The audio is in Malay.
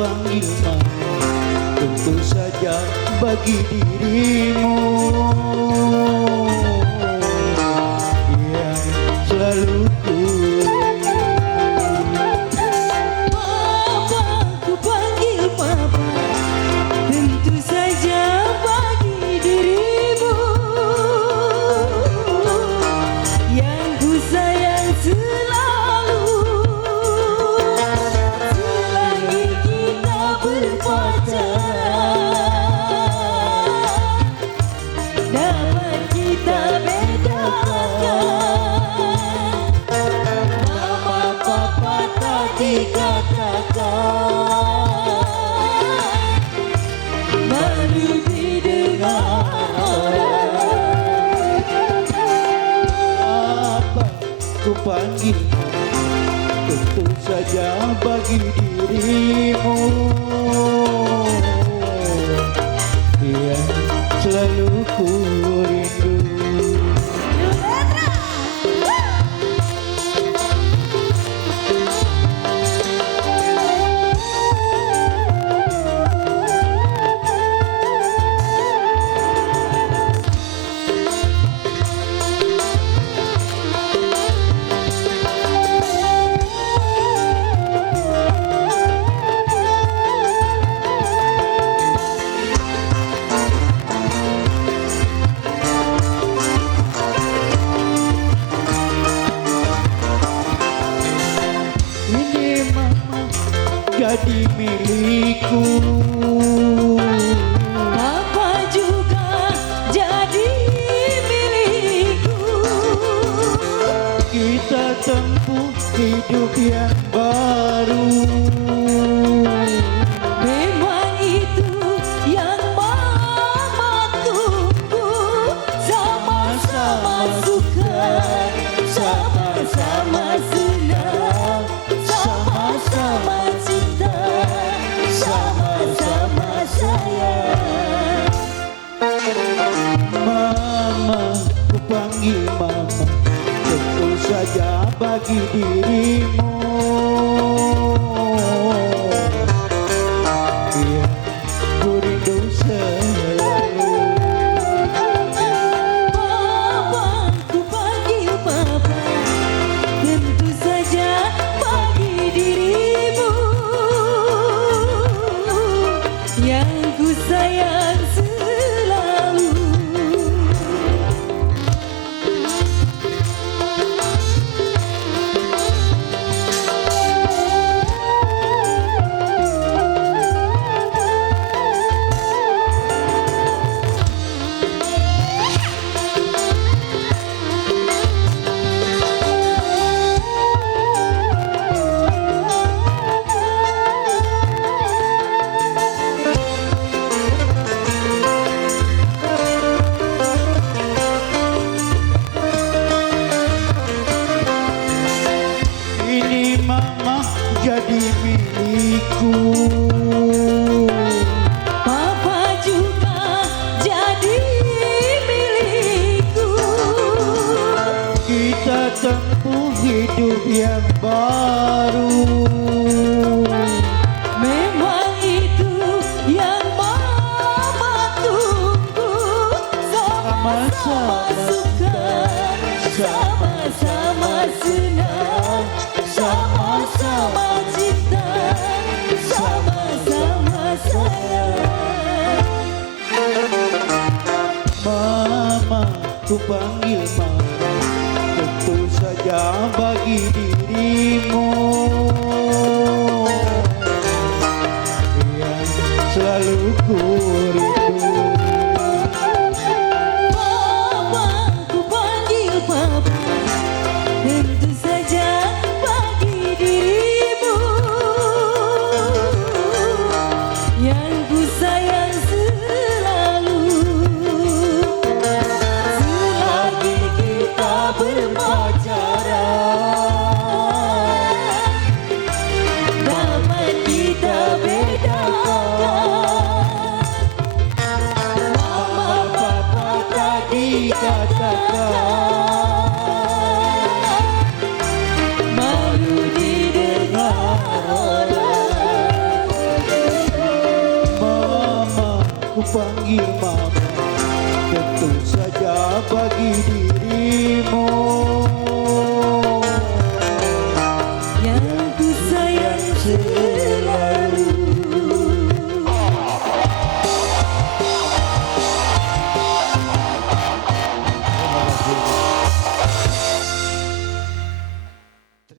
panggil mama, tentu saja bagi dirimu yang selalu ku panggil, tentu saja bagi dirimu yang selalu ku rindu. Jadi milikku, Papa juga jadi milikku. kita tempuh hidup yang baru. Memang itu yang Mama tunggu. Sama-sama suka, sama-sama senang, sama-sama cinta, sama-sama sayang. Mama, ku panggil mama, tentu saja bagi dirimu yang ku rindu selalu. Papa, ku panggil Papa, tentu saja bagi dirimu yang ku sayang selalu. Ini mama jadi milikku, Papa juga jadi milikku. kita tempuh hidup yang baru. Memang itu yang Mama tunggu. Sama-sama suka, sama-sama senang, sama-sama cinta, sama-sama sayang. Mama, ku panggil mama, tentu saja bagi dirimu yang selalu ku rindu. Papa, ku panggil Papa, tentu saja bagi dirimu yang ku sayang selalu. Selagi kita berpacaran, dapat kita bedakan. Mama, Papa tak dikatakan, malu didengar orang. ku panggil mama.